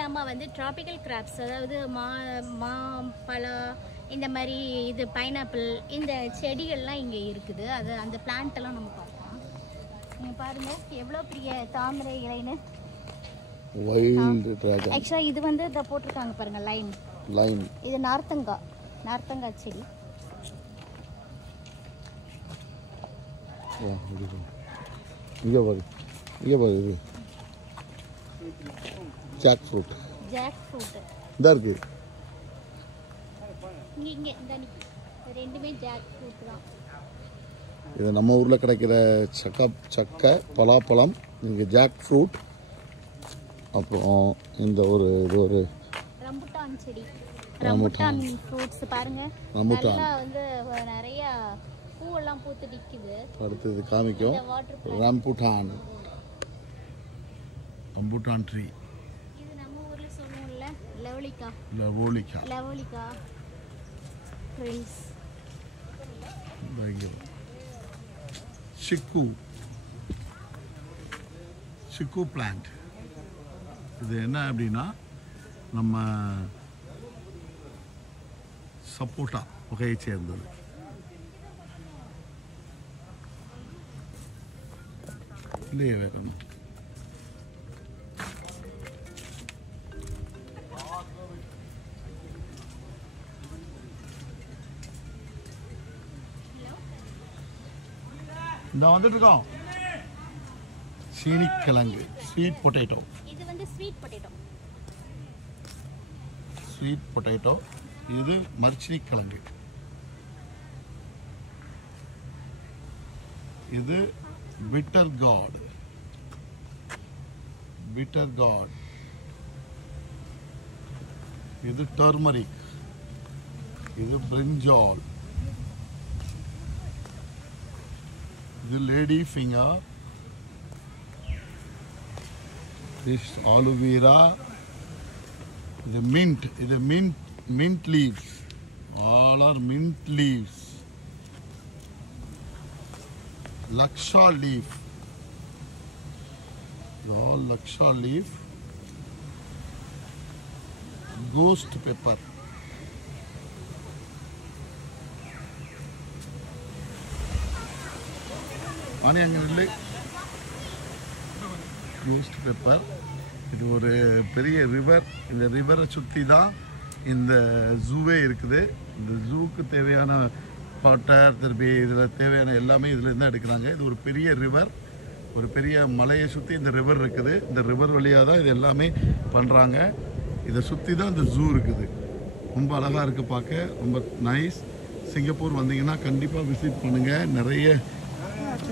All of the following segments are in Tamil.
நம்ம வந்து டிராபிக்கல் கிராப்ஸ், அதாவது பலா, இந்த மாதிரி இது பைனாப்பிள், இந்த செடிகள்லாம் இங்கே இருக்குது. அது அந்த பிளான்ட் எல்லாம் நம்ம பார்க்கலாம். நீங்கள் பாருங்கள் எவ்வளோ பெரிய தாமரை இலைன்னு. ஆக்சுவலாக இது வந்து இதை போட்டிருக்காங்க பாருங்கள், லைன். இது நார்த்தங்காய் செடி. இங்கே பாரு இது ஜாக் ஃப்ரூட் இதா இருக்கு. இங்கே ரெண்டுமே ஜாக் ஃப்ரூட் தான். இது நம்ம ஊரில் கிடைக்கிற சக்கை பலாப்பழம், இங்கே ஜாக் ஃப்ரூட். அப்புறம் இந்த இது ஒரு ரம்புட்டான் செடி. ரம்புட்டான் ஃப்ரூட்ஸ் பாருங்க, நல்லா வந்து நிறைய பூவெல்லாம் பூத்து நிற்குது. அடுத்தது காமிக்கும் ரம்புட்டான் ட்ரீ. இது நம்ம ஊர்ல சொல்லுவோம்ல லவோலிகா ட்ரீஸ். சிக்கு பிளான்ட். இது என்ன அப்படின்னா நம்ம சப்போட்டா வகையை சேர்ந்தது. இல்லையே வேற இந்த வந்துட்டு இருக்கோம். சீனிக்கிழங்கு, ஸ்வீட் பொட்டேட்டோ. இது வந்து ஸ்வீட் பொட்டேட்டோ. இது மர்ச்சினி கிழங்கு. இது பிட்டர் காட். இது டர்மரிக். இது பிரிஞ்சால். இது lady finger. this aloe vera. இது mint leaves. All are mint leaves. Laksha leaf. All Laksha leaf. Ghost pepper. Ghost pepper. இது ஒரு பெரிய ரிவர். இந்த ரிவரை சுற்றி தான் இந்த ஜூவே இருக்குது. இந்த ஜூக்கு தேவையான வாட்டர், திருப்பி இதில் தேவையான எல்லாமே இதில் தான் எடுக்கிறாங்க. இது ஒரு பெரிய ரிவர். ஒரு பெரிய மலையை சுற்றி இந்த ரிவர் இருக்குது. இந்த ரிவர் வழியாக தான் இது எல்லாமே பண்ணுறாங்க. இதை சுற்றி தான் இந்த ஜூ இருக்குது. ரொம்ப அழகாக இருக்குது பார்க்க, ரொம்ப நைஸ். சிங்கப்பூர் வந்தீங்கன்னா கண்டிப்பாக விசிட் பண்ணுங்கள்.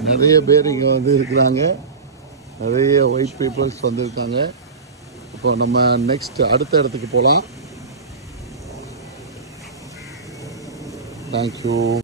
நிறைய பேர் இங்கே வந்து இருக்கிறாங்க. நிறைய ஒயிட் பீப்புள்ஸ் வந்திருக்காங்க. இப்போ நம்ம அடுத்த இடத்துக்கு போகலாம். தேங்க்யூ.